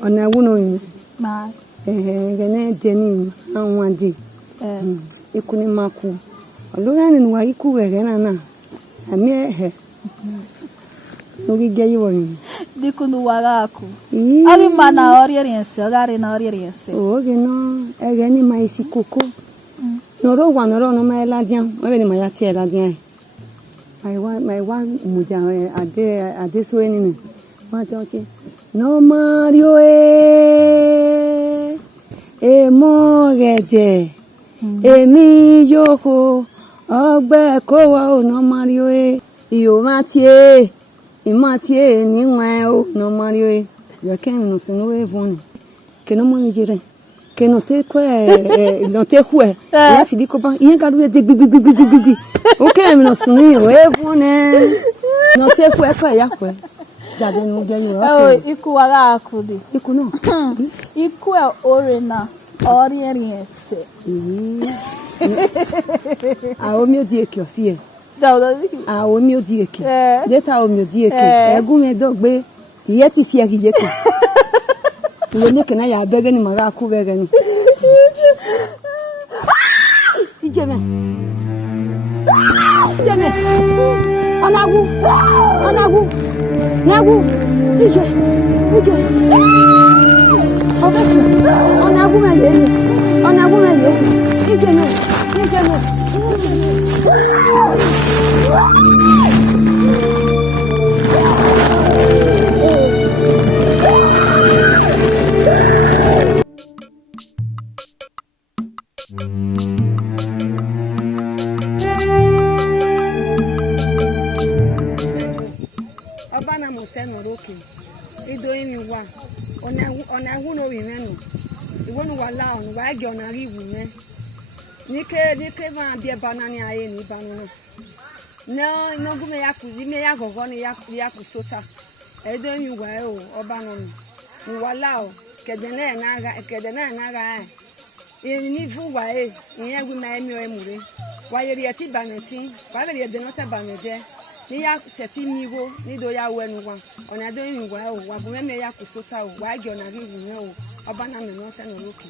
ONAIWU no Ma. Gene BENIN anwadi. Ikuni maku. Olugani nwa iku wegena na. Ame he. Nugi geyi woni. Dikunu wagaku. Ali mana oriense, gari na oriense. Oge no, egeni maisi koko. Noro wa noro no ma eladian. Wa be ni ma ya ti eladian. My one muja ade so eni. Wa ti no Mario mogede. Emi yoko ogbe ko wa o no Mario iyo matie imatie ni nwa o no Mario yo ken no sunu evoni ke no mo jire ke no te ko no te ku ya fidi ko ba yen ka du de gbi o ke mi no sunu o evoni no te ku e ka ya ko jade no ge yo ati iku wala akudi iku no iku e orena oriense o mi odi eke osi e o mi odi eke data o mi odi eke egun me dogbe iye ti si eke jeko lo ne kana ya bege ni mara ku bege ni ijeme ONAIWU ije obesu ONAIWU mele ijeme Obana mo se no roke ido yin wa ONAIWU no wi menu iwo nu wala on wa ge ONAIWU me nike ma bie banani aye ni banu no gume ya kuzi me ya gogo ni ya kusota edo yin wa o obana no ni wala o kedene na ga ni fu wa iyen gu ma emi o emure wa yeri eti baneti wa be de no te baneje ni ya seti migo ni do ya wenu wa ona do yin wa o wa bu me ya kusota o wa ge ONAIWU me o obana me no se no loki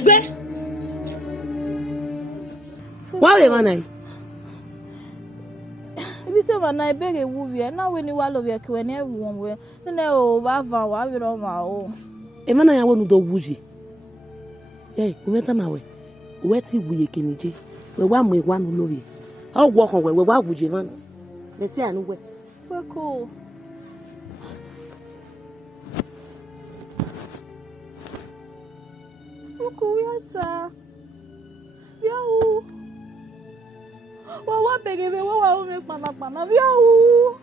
Egwe. Why am I? If you say man, I beg a woman. Now when you are over here, when you want, then oh, Bava, why we don't know? A man I want to do wuji. Hey, we went my way. Where ti wuye kenije? We want me one lorry. I'll walk on where we want wuji man. Let's say I know where. We're cool. Kuyaza. Viau. Wa peguei meu wa me pana viau.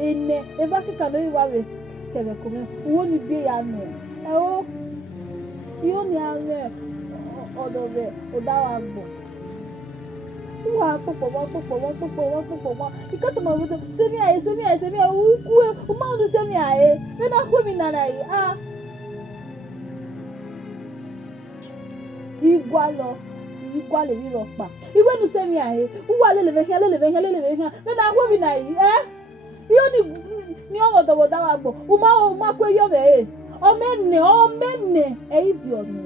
Ene eva que cano iwa we kele come wo ni bi ya me e o yo ni ane odobe odawa gbo wa popo ikato ma wudo se mi aye uku o ma unu se mi aye me na ko mi nana yi ah igwalo mi ro pa iwe nu se mi aye uwa lele ve hia me na ko mi na yi Yo ni odo wa gbo uma kwe yo be omenne e ivio no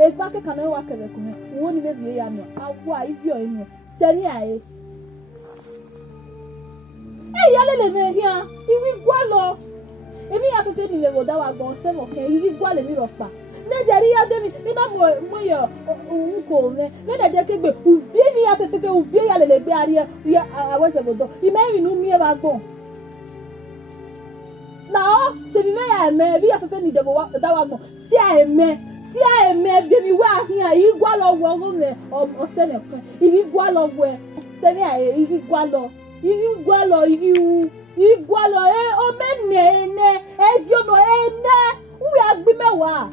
e fa ke kana wa kebe kume wo ni be bie ya no akwa ivio enu semi aye ya lele me hia iwi gwalo emi ya fete ni le oda wa gbo se mo ke iwi gwale mi ro pa ne jari ya de mi na mo yo unko me ne de ke gbe uvie mi ya fete uvie ya lele gbe ari ya awese bodo ime nu mi e ba gbo now se mi ya me bi afefe ni debo da wa gbon si a eme bi mi wa hian igwa lo wo go me o se ne kan igwa lo wo se mi aye igwa lo o menene e vi ono ene u ya gbi mewa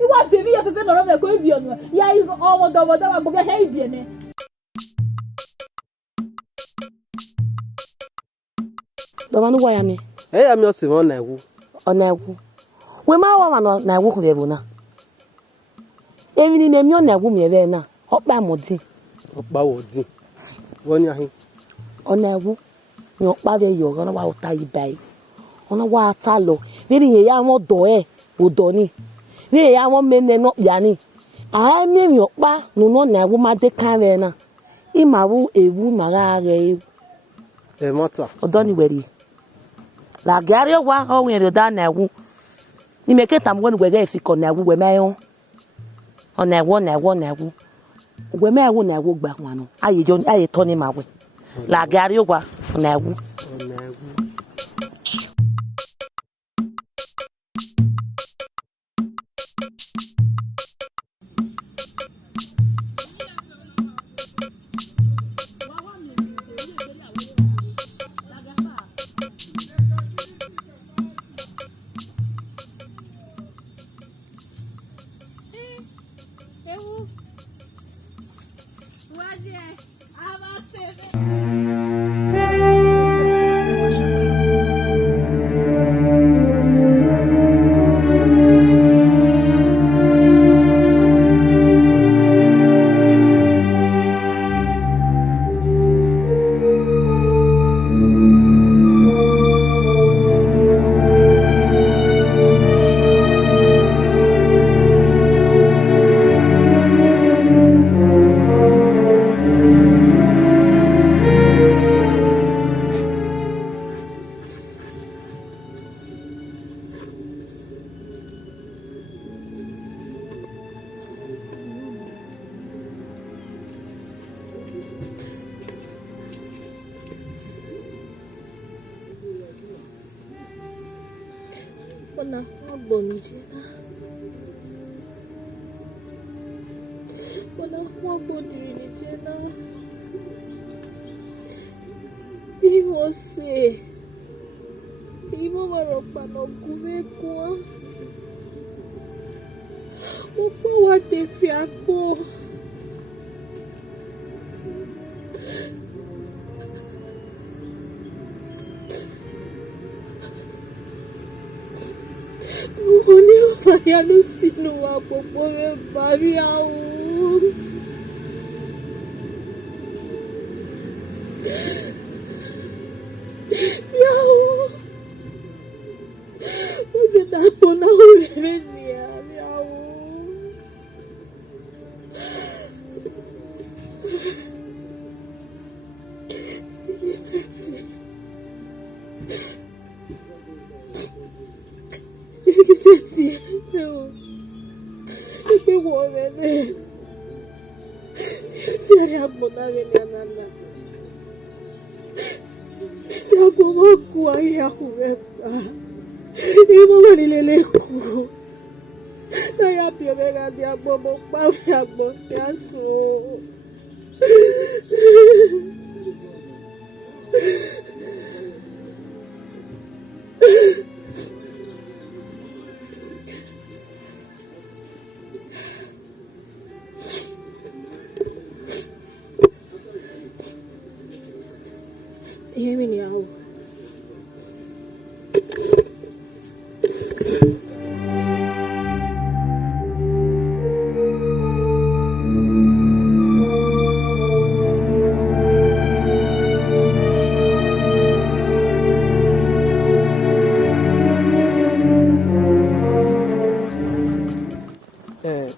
iwa bi mi afefe no ro me ko vi ono ya o mo do da wa gbon he ibi ene do manu wa ya me I'm not saying ONAIWU. We ma wa no ONAIWU ko bebo na. Emi ni me mi ONAIWU mi ebe na. Opa modin. Opa wodin. Woni ahin. ONAIWU ni opa be yo gona wa ota ibai. Ona wa ata lo. Ni ye ya won do wo do ni. Ni ye ya won mene no ya ni. A mi opa no ONAIWU ma de kan re na. Imawu ewu mara re. E mota. Odo ni weri. La gario wa o wen da ONAIWU ni me ke tam won gwege fi ko ONAIWU we me ONAIWU we me ONAIWU gba ho no aye to ni ma we la gario wa ONAIWU Ona bonje. Ona bonje ni jena. Iwo se. Iwo maropa no kumekwa. Opo wa te fi ako. Oni ya no sinu wa popo me bari awo. Yawo. Ose da pona o bebe ni yawo. Sexy. No. You woman. Tiari abona wena nana. Ya como kwa ya kuweka. Imo malilele ku. Na ya piovera di abomo pa ya gbo ya so. Hear me now.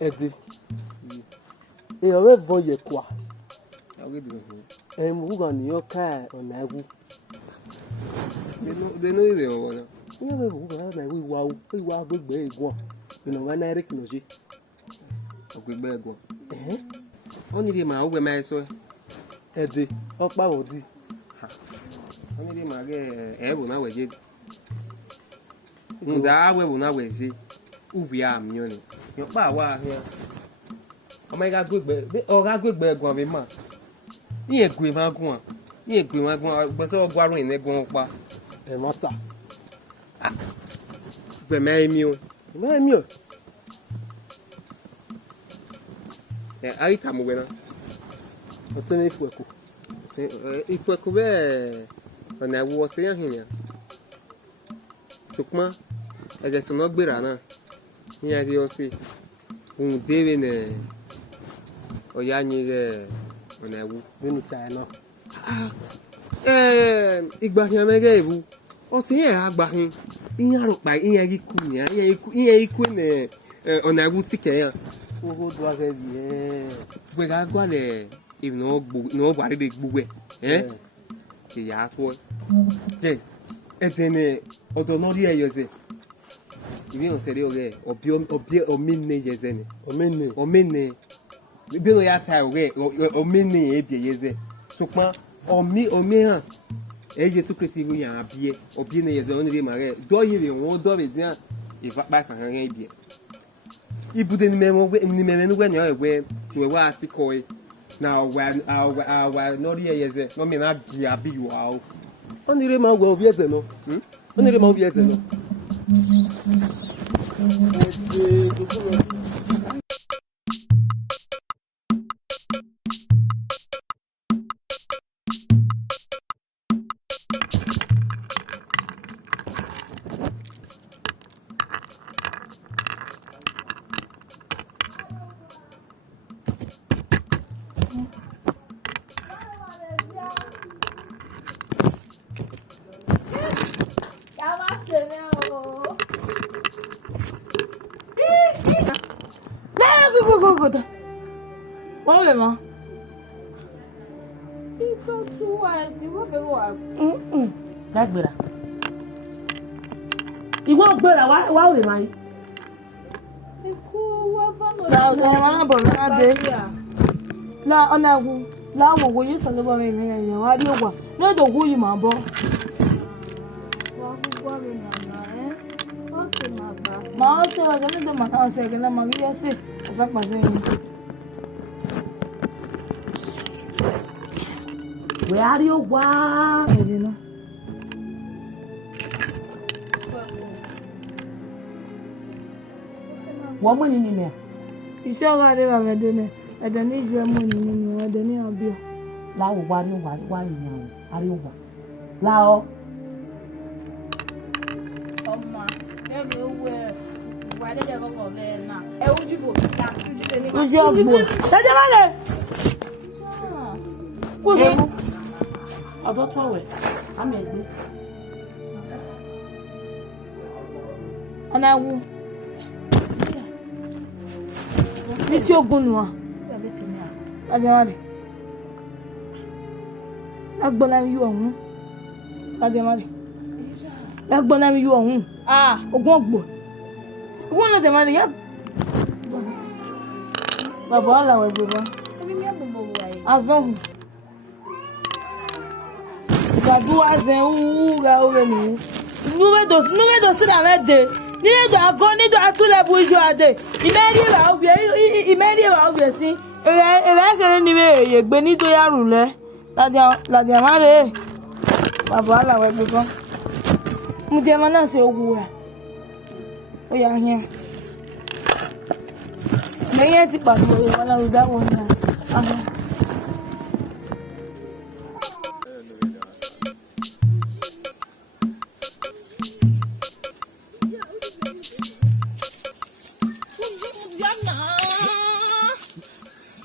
Eddie. Et on va voir quoi. Vous gagnez au cas ONAIWU. They know they are one. You know who got ONAIWU. Wow, we are good by one. You know, one Eric Noji. A good bag one. Only my over my so. Eddie, up by Odi. Only my ever now was it. That way will now was it. We are munity. Your power here. Oh my god, good bag. Oh, that good bag one with ma. Ye agree, my one. Ye agree, my one. But so guarin, they go back. And what's up? But my mule. My mule. I come with her. What's an if we could? If we could wear when I was here. Sukma, I guess not be rana. Here you see. David or Yanni ONAIWU. Benutano. Igbahiamegebu. O si yen agbahin. Iyan ro pa iyan yiku yan. Iyan yiku ne ONAIWU sike yan. Ogo do age bien. We ga gwa le if no gwa re gbugbe. Ti ya to. Je. Etene odo no ri eyo se. Ibi on seri oge obi omine yezene. Omine. Bi no ya ta oge omine e bi yeze. Sukma omi han. Jesus Christ wu yan abie. Obi ne yeze oni re mare. Do yire won do be dia. Ifa pa kan ran ebie. Ibude ni meme no gwe ni o we wa asikoi. Na wa no ri yeze. No me na bi abi you out. Oni re ma gwe obi eze no. Oni re ma obi eze no. Go. What am I? It's so too wild. You won't be wild. That's better. You won't better. Why am I? It's cool. What La ONAIWU. La wo you say about me. Why do you want? No, the who you my boy. Ma se wa gani do ma kan se gani ma ri se asa pa se we are you wa no wo mo ni me ise ga de ba de ne e de ni je mo ni e de ni abi la wo wa ni yan ari wa la o Oma Uji ogbo. Dede male. Kuzi. Adoto we. Amegbe. ONAIWU. Niti ogunwa. Dede male. Agbona mi yu ohun. Dede male. Agbona mi yu ohun. Ah, ogun ogbo. Ogun lo de male ya. Baba ala we baba. Azon. Badu azen u ga o ni. Nuwe do si na mede. Ni do ago ni do atule bu ijo ade. Imeri ba obi si. Ere kere ni me ye gbe ni do ya rule. La dia mare. Baba ala we baba. Mu de ma na se ogu wa. O ya hin. Lẹ́yìn tí pàdé wọn lárúdá wọn ni àwọn.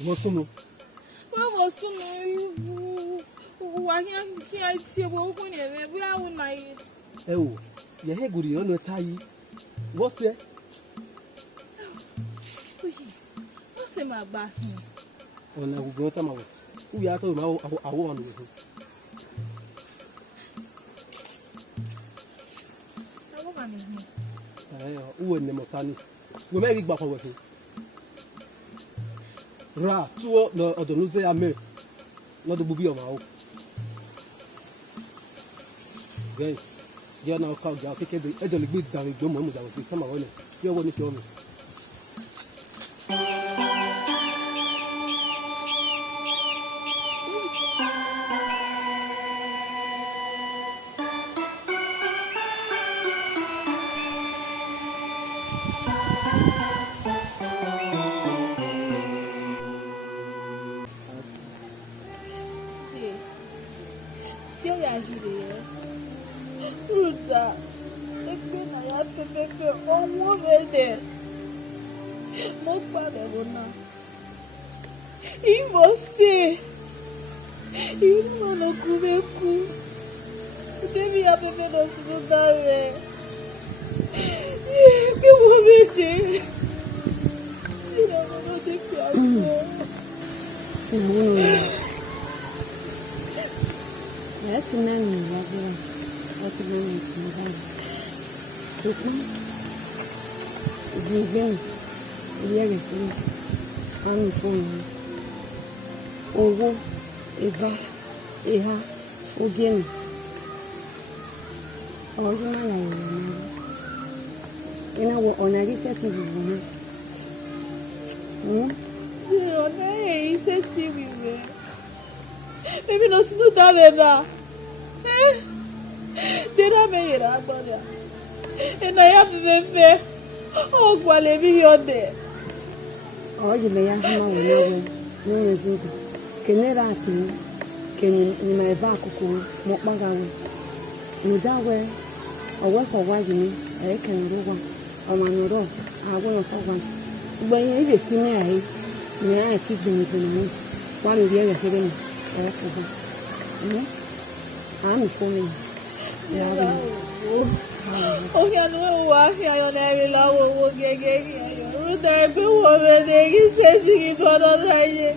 Wọ́n súnmọ́. Wọ́n súnmọ́ ìwú. Wà á kí á ti ẹ̀wọ̀ ogun ni ẹ̀rẹ́ bí àwọn náà yìí. Ẹ wò, yẹ̀hẹ́ gòrì ọ̀nà táyé. Wọ́n sẹ́. Se ma gba. ONAIWU go ta ma wo. U ya to ma awo onu wo. Awo ba mi ni. U ne mo tani. Wo me ri gba kan wo fun. Ra tuo no odonu se ame. Lo do bubi o ma wo. Guys, ya na ka ga kekebe e do le gbe dan igbo mo da wo fi kama wo ne. Ye wo ni fi o mi. Yo ya jure. Ruda. Ekpe na ya pepepe owo mede. Mo pade wona. Ivo se. Ivo no kubeku. Devi ya pepe no sudare. Ke mo mede. Ira no de piazo. That's a man in love. What's a woman in love? Chicken, Zigan, Yerry, on the phone. Owo, Eva, Eha, Ogin. All the man I know, on a reset you. Ọ̀nà iṣẹ́ tí mi rẹ̀. Èmi lọ sínú dábẹ̀ náà. Dédá mẹ́yìn rà gbọ́dọ̀. Ẹ̀nà ya fẹ́fẹ́. Ọ̀gbọ̀n lè bí yọ̀dẹ̀. Ọ̀jì lè ya hama wọ̀ náà wọ̀ n'ụlọ ezigbo. Kenere akị kenye n'ime ebe akụkụ mọkpaga wọ̀. N'ụda wẹ̀ ọ̀wẹ́kọ̀wa jì ní ẹ̀ẹ́kẹ̀nụrụ gwa ọ̀manụrụ agwọ̀ n'ọ̀kọ̀gwa. Mgbe ihe ị ga-esi mee ahụ na ya ati gbẹ̀ngbẹ̀n náà wọ́n lè rí ẹ̀rẹ̀ kéré ní ọ̀fọ̀gbọ́n. Àmì fún mi. Oge ni wọ́n wá fi ayọ̀ náà rí láwọ̀ owó gẹ́gẹ́ ní ayọ̀. Rúdà ẹgbẹ́ wọ̀ mẹ́tẹ̀ èyí ṣèjì kí gbọ́dọ̀ láyé.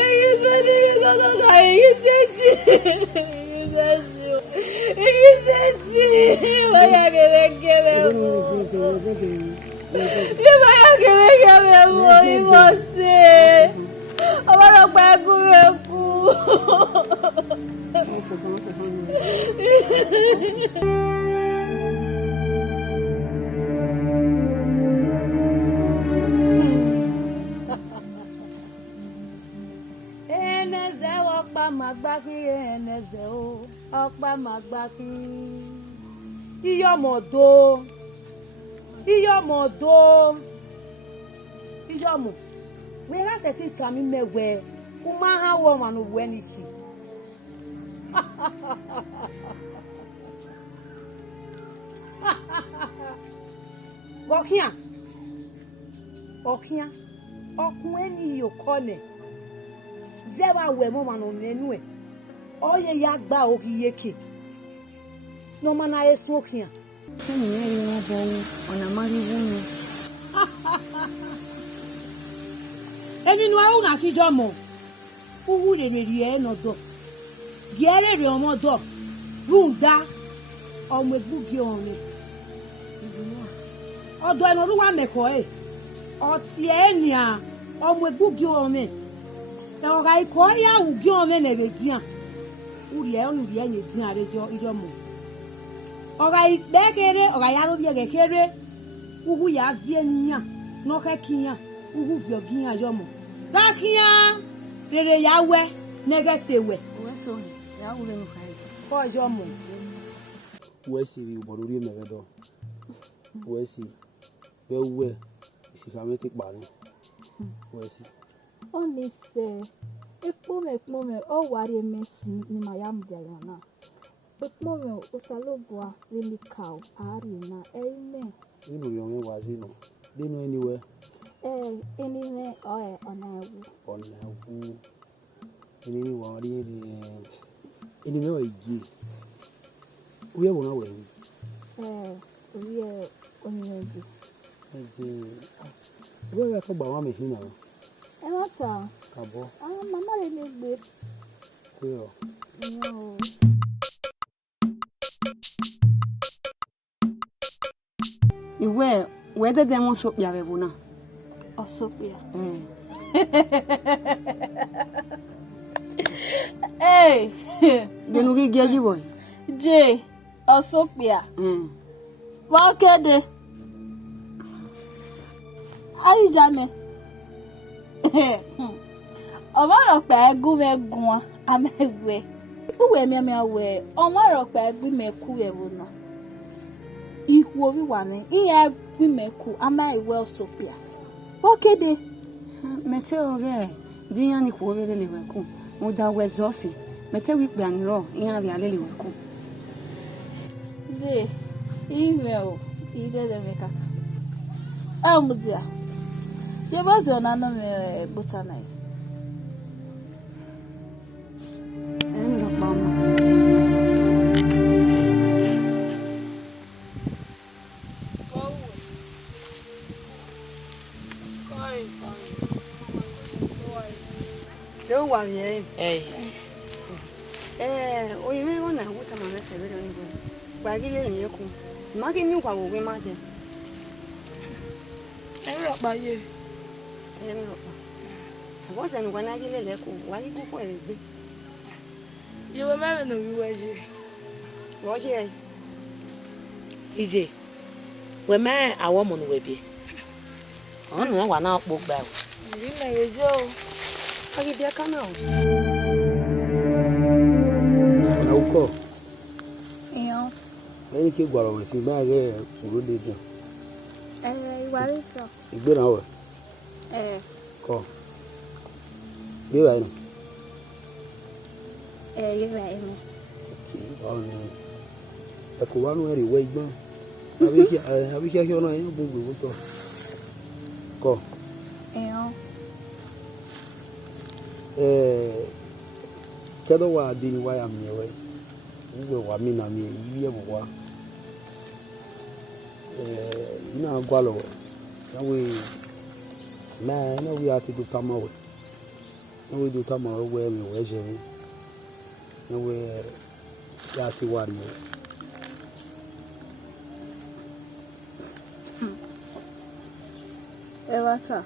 Èyí ṣèjì kí gbọ́dọ̀ láyé. Èyí ṣèjì. Èyí ṣèjì. Wọ́n yà gẹ́gẹ́ mọ́. Ìbá yà gẹ́gẹ́ mọ́ ìmọ̀ sí. Ọmọdọ̀pọ̀ ẹkún rẹ̀ kú. Eneze ọkpa magbaki eneze o ọkpa magbaki iyomodo wera seti tami mewe kuma ha wo manu weniki Okia. Okweni yokone. Zewa we mama no menue. Oye ya gba okiyeke. No mana esu okia. Sẹ́yìn mẹ́rin wọn bọ̀ ọ́ ọ̀nà máríwó ni. Èmi nu àwọn àtijọ́ mọ̀. Uwu lè rí ẹ nọ̀dọ̀. Gẹ́rẹ́ rẹ̀ ọmọdọ̀. Rúndà ọmọ egbúgi ọ̀rìn. Ọ̀dọ̀ ẹnu olúwa mẹ́kọ̀ọ́ ẹ̀. Ọ̀tí ẹ̀ ní à ọmọ egbúgi ọ̀rìn. Ẹ̀rọ̀gà ikọ̀ yàwù gí ọ̀rìn lẹ̀rẹ̀ díà. Uri ẹ̀ ọ̀nù rí ẹ̀yẹ̀ díà rẹ̀ ìjọ mọ̀. Ọ̀gá ìpẹ́ kéré ọ̀gá ya ló bí ẹ̀gẹ̀ kéré ugu ya vie níyàn nọ́kẹ́ kíyàn ugu fi ọ̀gíyàn yọmọ bá kíyàn rere ya wẹ́ nẹ́gẹ́ fèwẹ̀. Òwe sọ ni ìyàwó rẹ̀ nù káyọ̀. Kọ́ yọmọ. Wẹ́ sí ibi ìbọ̀dọ̀ orí mẹ́rẹ̀ dọ̀. Wẹ́ sí bẹ́ẹ̀ wẹ́ ìsìnkàmẹ́ ti parí. Wẹ́ sí. Ọ na-efe ekpome ọ wara emesi n'ime ya mụdara na ekpome osalobua really cow ari na eme Nínú ìyọ̀wé wá sí nù. Nínú ẹniwẹ́. enime ọnaiwu ONAIWU. Ẹni wà rí ẹni ẹni wà ìjì. Ó yẹ wọ́n wẹ̀ ní. orí onyinyeji Wọ́n yẹ kó gbà wá mi hìn náà. ẹwata Kàbọ̀ mama rẹ na-egbe pé ọ̀. Ìwé wẹ́ dẹ́dẹ́ wọn sọ pìà rẹ̀ bò náà. ọsọpịa Dẹnu rí gẹ́jì wọ̀ yìí. je ọsọpịa wakede arijame ọmarọkpa egumegua amegwe uwe miamiawe ọmarọkpa egbumeku ewuna ihu owiwane ihe egbumeku ama iwe ọsọpịa wakede Mẹ̀tẹ́ ọ̀rẹ́ díyàn ní kò rere lè wẹ̀kú. Mo da wẹ̀ zọ́ọ̀sì. Mẹ̀tẹ́ wí pé ànírọ̀ ìyàn rẹ̀ alẹ́ lè wẹ̀kú. je email idedemeka mudia yebazi ọnanọ m gbota na ya Ẹ̀mí lọ pa ọmọ. Yóò wà yẹn. Oyin mẹ́rin wọn náà wọ́n ta màá mẹ́sẹ̀ lórí onígbọ̀n. Gbàgí lè yẹn kú. Má kí ní ìwà òwe má jẹ. Ẹ̀rọ àpáyé. Ẹ̀mí lọ pa. Àbọ̀sẹ̀ nìkan náà gílẹ̀ lẹ́kọ̀ọ́. Wà á rí púpọ̀ ẹ̀ gbé. Ìwé mẹ́rin nà wíwẹ́ ṣe. Wọ́n ṣe ẹ̀. Ije weme awọ mụ n'webi ọnụ ya wa na-akpọ gba Ìdí mẹ̀rẹ̀ jẹ́ o. Agídí ẹ̀ka náà. ONAIWU kọ̀. ìyàn Ẹni kí gbàrọ̀ wẹ̀ sí gbá rẹ̀ kúrò lè dùn. ìwà rítọ̀ Ìgbéra wẹ̀ kọ̀. Gbé wà nù. ìwà ẹ̀mí Ẹ̀kọ́ wa nù ẹ̀rì wẹ̀ igbọ́n. Àbí kí ọ̀nà yẹn bó gbogbo tọ̀. Kọ̀. ìyàn Kẹ́dọ̀ wà á di ni wáyà mi ẹ̀wẹ̀. Nígbà wà mí nà mí yí ẹ̀ bọ̀ wá. Iná gbà lọ́wọ́. Náwó náà náwó yà á ti do tamọ̀ wẹ̀. Náwó do tamọ̀ wẹ̀ mi wẹ̀ ṣe mi. Náwó yà á ti wà ní wẹ̀. ẹwàtà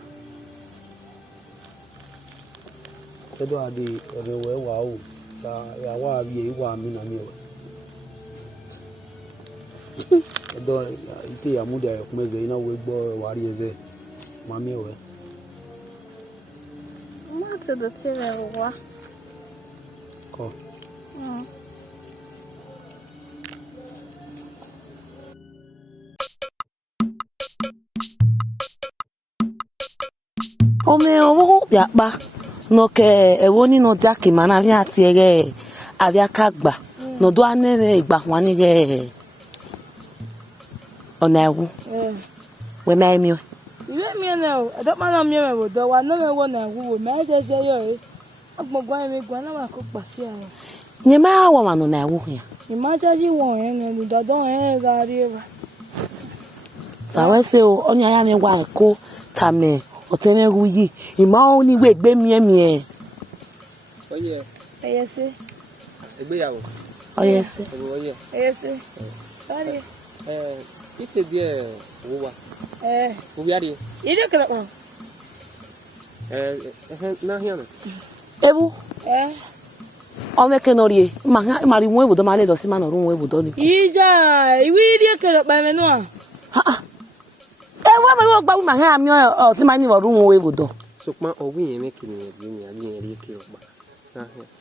Kẹ́dọ̀ á di ẹ̀rẹ̀ wẹ̀ wà ó. Yà wà á bí èyí wà mí nà mí wẹ̀. Kẹ́dọ̀ ite yà múdà ẹ̀kún ẹ̀zẹ̀ iná wẹ̀ gbọ́ wà á rí ẹ̀zẹ̀ màmí wẹ̀. má ti dọ̀tí rẹ̀ wá Kọ̀. ome owo yakpa no ke ewo ni no jaki mana bi ati ere abi akagba no do anere igba wani ge ONAIWU we mai mi. Iwe mi na o, do ma na mi me wo do wa no me wo na hu me je se yo e. Agbogbo mi gwa na wa ko pase awo. Nye ma wa manu na wu ya. Ni ma ja ji won e no do do e ga ri ba. Sa we se o onya ya mi wa ko tame otene hu yi. Ima o ni we gbe mi e. Oye. Eyese. Egbeyawo. Oyese. Oye. Eyese. Sorry. Ite die wo wa. Wo ya di. Ide kala ko. Na hiana. Ebu. Ome ke norie. Ma ri won ebudo ma le do si ma no ru won ebudo ni. Ija, iwi ide kala pa me no a. Wa me wo gba ma ha mi o si ma ni wo ru won ebudo. So pa owi yen me kini ni ri ki o gba.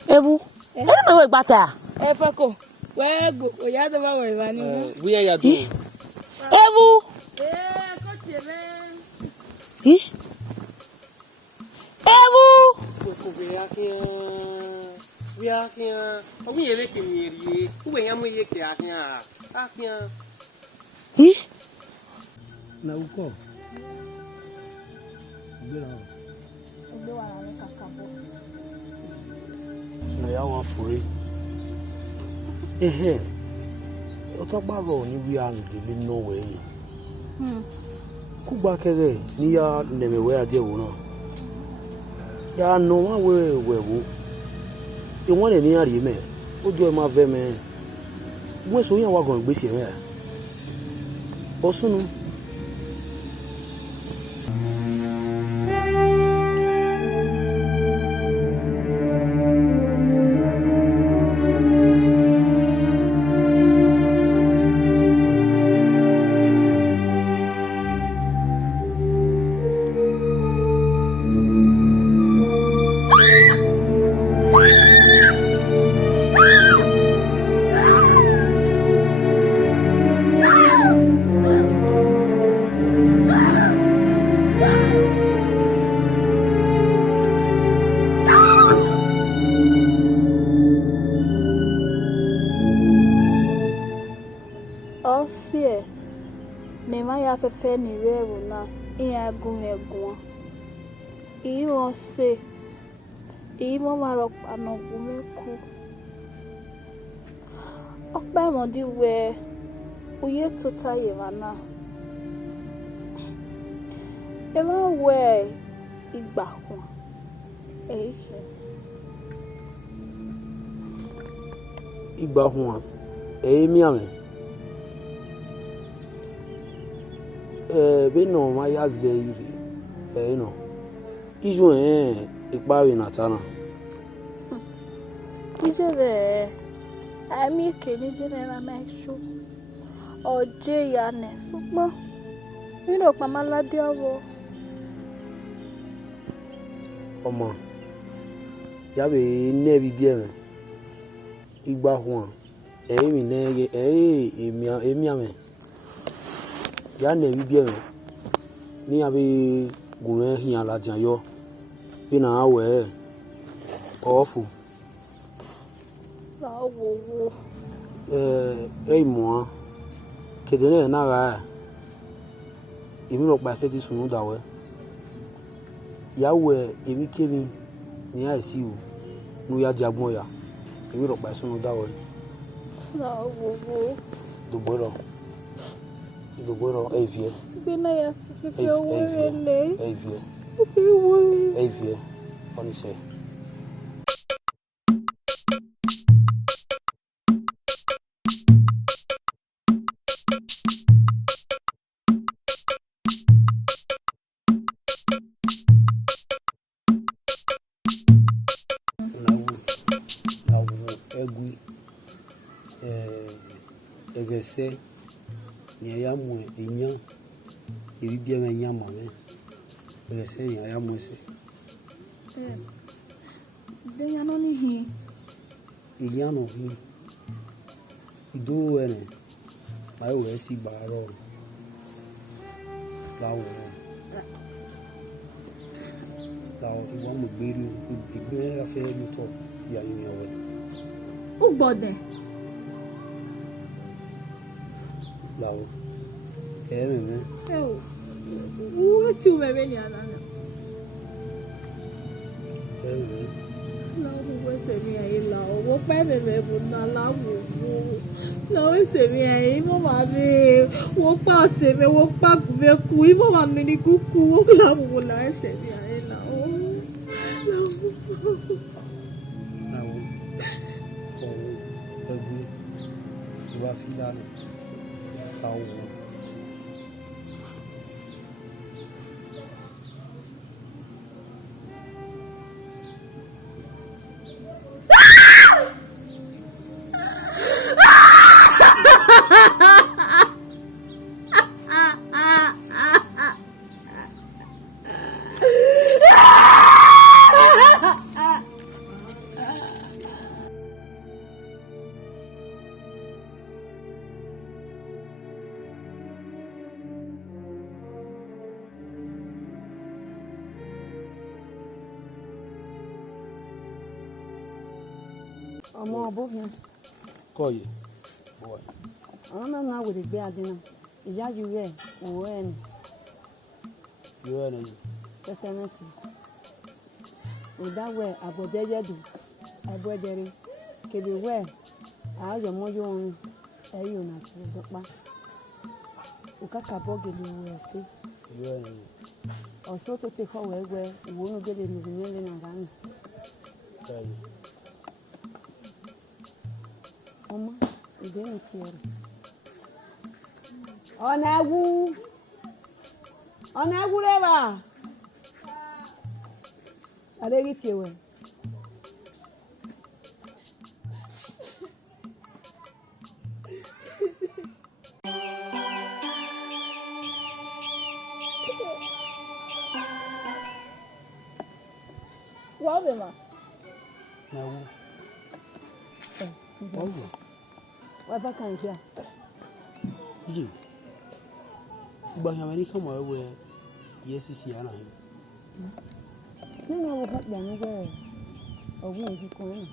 Ebu. E me we gba ta. Fako. We go, o ya do ba we ba ni. We ya do. Ebu. Ko tie me. Ebu. Ko we ya ki owi yen me kini ri. We ya mo ye ki akia. Na uko. Na ya wa fure. O to gbaro ni wi an dele no we. Ku gba kere ni ya nemewe ade wo na. Ya no wa we wo. E won le ni ari me. O do e ma ve me. Mo so yan wa gan gbe se me. Osunu. Osie. Me ma ya fefe ni rewo na. Iya gun egun. Iyo se. Iyi mo ma ro panogun me ku. Opa mo di we. Uye to taye mana. E ma we igba kun. Igba hun. Mi ame. Be no ma ya ze ire. No. Ijo ipari na tana. Ijere ami ke ni jere na ma Exco. Oje ya ne sugbon. Mi ro pa malade owo. Omo. Ya be ne bi bi eme. Igba hun. Mi ne emi ame. Ya ne bi bi eme. Ni abi gun hin ala jan yo. Bi na awe. Ofu. La wo. Mo kedere na ga. Emi ro pa se ti sunu dawe. Ya we emi kemi ni aisi o. Nu ya jagbon ya. Emi ro pa sunu dawe. La wo. Dogboro evie. Bina ya fefe wele. Evie. Oni se. Egui. Egese. Ni ya mu enyan. Ebi bi eme enyan ma me. Egese ni ya mu se. De ya no ni hi. Enyan no hi. Ido ene. Ma we si baro. Lawo. Iwo mo gberi igbe ra fe mi to ya yin owe. Ugbode. Lawo. Me. What you may be yana. No, we say me a law. What better than not love? No, we say me a evil mommy. What pass it? What back? We will have many cuckoo. What love will I say me a law? Ọmọ ọbọ hia. Koye. Boy. Ọmọ na wo de gbe adina. Ìyá ju rẹ wo en. You are no. Sesenesi. Odawe abode yedu. Abodere. Kebe we. Ayo moyo orun. Eyo na se dopa. Ukaka bogele wo se. You are no. Ọsọ tó te fọ wẹ́wẹ́ ìwọ ní gbélé ní ìrìnlẹ̀ náà ránì. Ọmọ ìdẹ́yìn ti ẹ̀rọ. ọ̀nà ẹ̀wú rẹwà. Adéyí ti wẹ̀. Wabema. Now. What can you hear? You. But how many come away? Yes, is Yana. You know what happened there? Or where you going?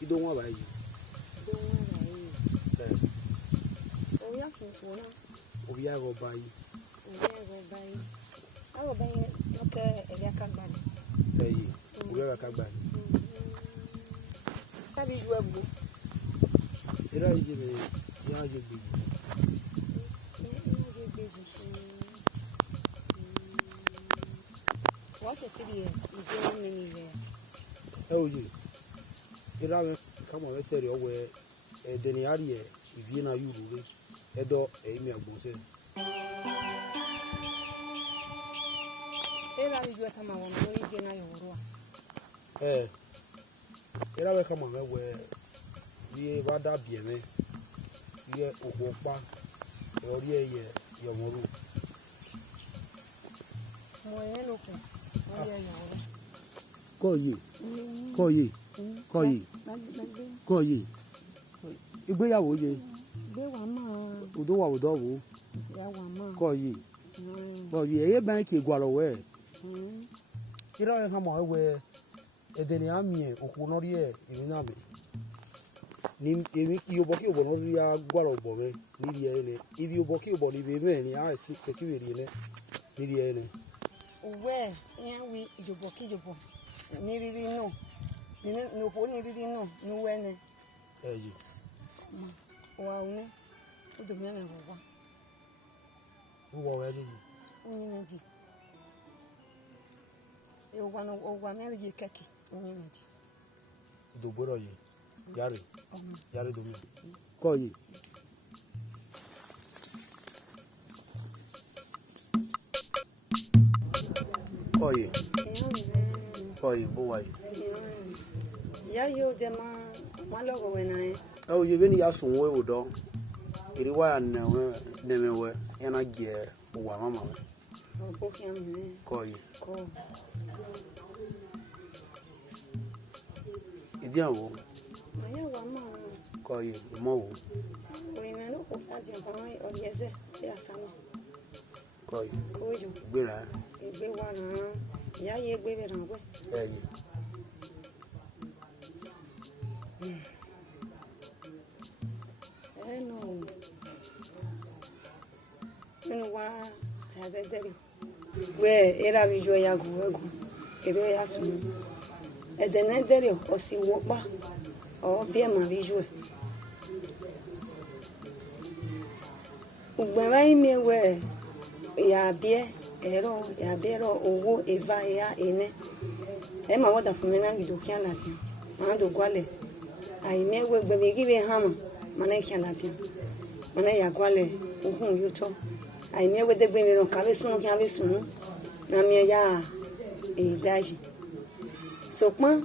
You don't want to buy you. We are going to buy you. I will buy okay, a yakabani. Hey, we are a cabin. How did you have book? It is you. What's it today? You don't mean there. Oh, you. Come on, let's say you're aware. The area, if you know you do, a dog, a mere boss. Come on, Era come on where we rather be a man. Ye Opa or ye your moru. Go ye. Ìgbéyàwó ye. Udo wa udo wo. Go ye. Go ye e ban ke gwaro we. Ira ha mo we edeni ami okunori e imina me. Ni emi yoboki obonori ya gwaro bo me ni ri ene. Ibi yoboki oboni be me ni a security ne. Ni ri ene. Where yan we yoboki yobo. Ni ri no. Ni no ho ni ri no. No we ne. Eji. Wa une. O do me na wa. Wo wa eji. Oni na di. E o wa me ri keki. Oni na di. Do boro ye. Yare do me. Ko ye. Oye. Oye, boy. Ya yo de ma logo when I Oh, you been ya some way with dog. It is why I never were, and I get one mama. book him Call you. call. Idiamo, I have one man. call you, Mo. We may look at your boy or yes, yes, Call you. call you. Billa, A big one, ya ye baby and away. hey. No. You know what? Where era vijo ya go ere ya sunu e de na dere o si wo pa o bi ma vijo ugbe ba ime we ya bie ero owo eva ya ene e ma woda fun me na gido kian lati ma do gwale ai me we gbe mi give ham mana kian lati mana ya gwale ohun yuto ai me we de gbe mi ron ka be sunu kian be sunu na mi ya e daji so pon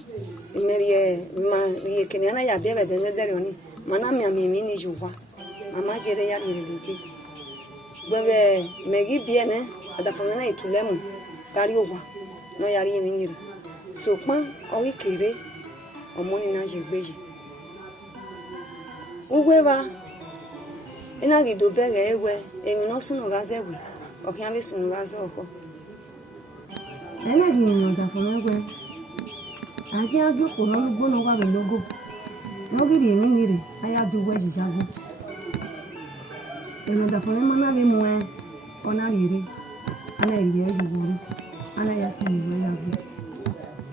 merie ma ye kini na ya bie be de dere oni mana mi ni juwa mama jere ya ire le pe gbebe megi bie ne ada fun na itulemu tari owa no ya ri mi ni re so pon o wi kere omo ni na je gbeji ugwe ba ina gido bere ewe emi no sunu ga zewe o kian be sunu ga zo ko ena gi no da fun egwe aje ajo ko no lugo no wa be logo no gi ri mi ni re aya du we ji jago ena da fun ma na be mu e ona rire ana ri e ju buru ana ya si ni we ya bu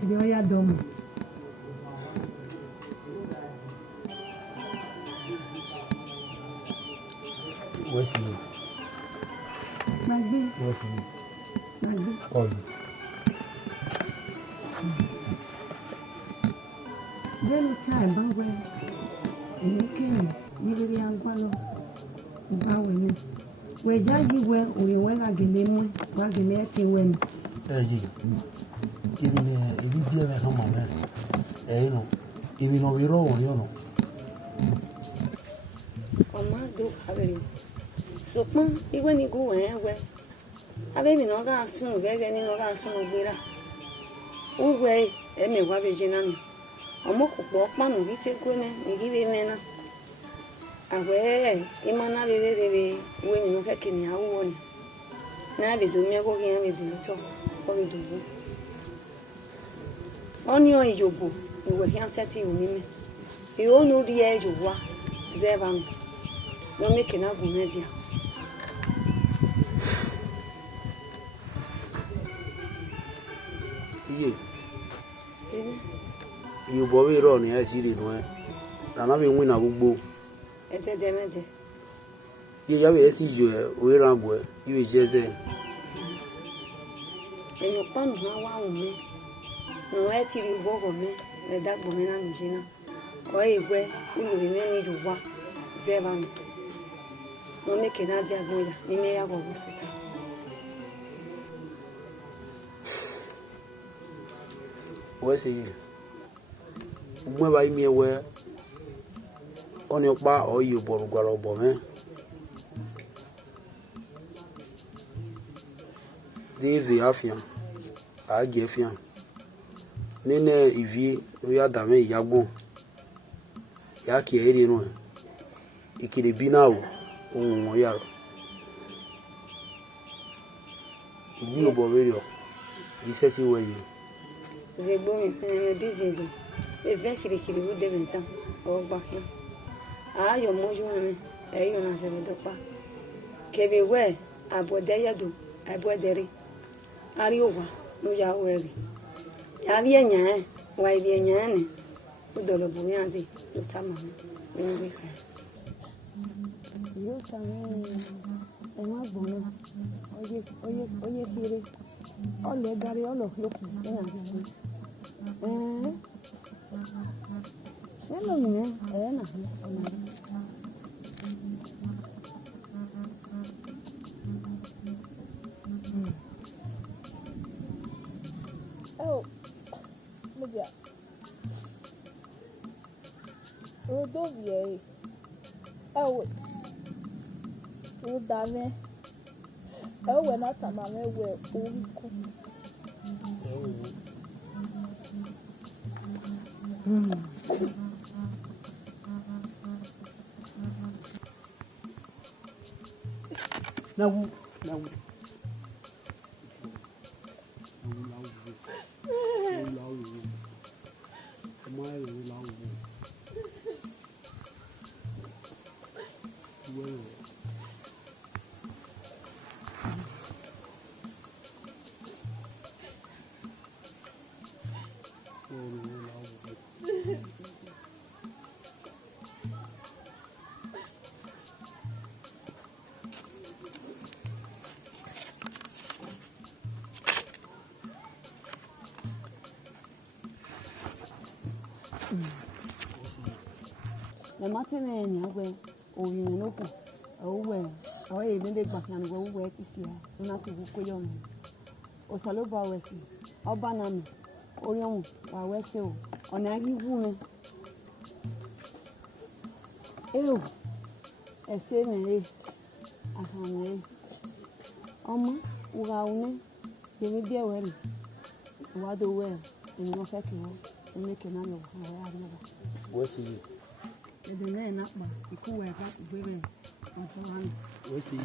ide o ya do mo Where's you? magbe Where's you? magbe Oh, bẹ́ẹ̀ni tí àìbá wẹ èlékèmí nítorí agbálọ bá wẹ ní wẹ̀já yìí wẹ òyìnwẹ́ gàgèlè mú gàgèlè ẹ̀ ti wẹ ní. hey, even if you be a home, man, eh, no, even though we're all, you know. ọmọ àdó abẹ́rẹ́ sọpọ́n ìwé ni kò wẹ̀ ẹ́ wẹ abẹ́mi náà ká sùnù bẹ́ẹ̀ ní náà ká sùnù gbéra ó wẹ ẹ̀mẹ̀wá bẹ́ẹ̀ jẹ́ náà nù ọmọ kò pọ̀ pàmò kí tẹ́ kó ní ìdí bẹ́ẹ̀ nẹ́ná àwẹ̀ ìmọ̀ náà bẹ́ẹ̀ rere ìwé mi náà kẹ́kẹ́ ní àwọ̀ ni náà bẹ́ẹ̀ dùn mẹ́kọ́ kí yẹn bẹ́ẹ̀ dùn tọ́ kọ́ bẹ́ẹ̀ dùn wọ́ ọ́nìyàn ìjòbò ìwẹ̀ kí wọ́n sẹ́tì òní mẹ́ ìhónú rí ẹ̀ ìjòbò wa zẹ́ẹ̀bà mi no make na go media Iye. You boy run here see the no. Na na be win agbo. etede mede Ye ya be see you we ran boy. You be jeze. enyo panu na wa ume no e ti ri gogo me le dagbo me na njina o igwe ulu bi me ni juwa zeba mi no make na dia goya ni me ya gogo suta We see you. Ugbe ba imi ewe. Oni pa o you boru gwaro bo me. Deve afia. A ge afia. Nene ivi o ya da me yagbon. Ya ki eri no. Ikire bi na o. Ohun ya ro. Ibi o bo we yo. Ise ti we yi. zegbo mi me busy go e ve kiri kiri wo de benta o gba kian ayo moju me e yo na se be dopa kebe we abode yedo abodere ari owa no ya weri ya bi enya wa bi enya ne o dolo bu mi ati do tama mi ni ka yo sa me e ma gbonu oye kiri ole gari olo loku na hello ni na do vie. Ewe. O dane. Ewe na tamame we oriku. Não. The matin and Yahweh, or you know, oh, you didn't back and go where to see her, not to go on. O Saloba Wessi, or Banami, or young, or Wessel, or Naggy woman. Ew, a same, a family. Oma, Ugaune, you may be aware. What the well, and no second, and make an annual. What's you? The name up, you could wear that women on the one. What's you?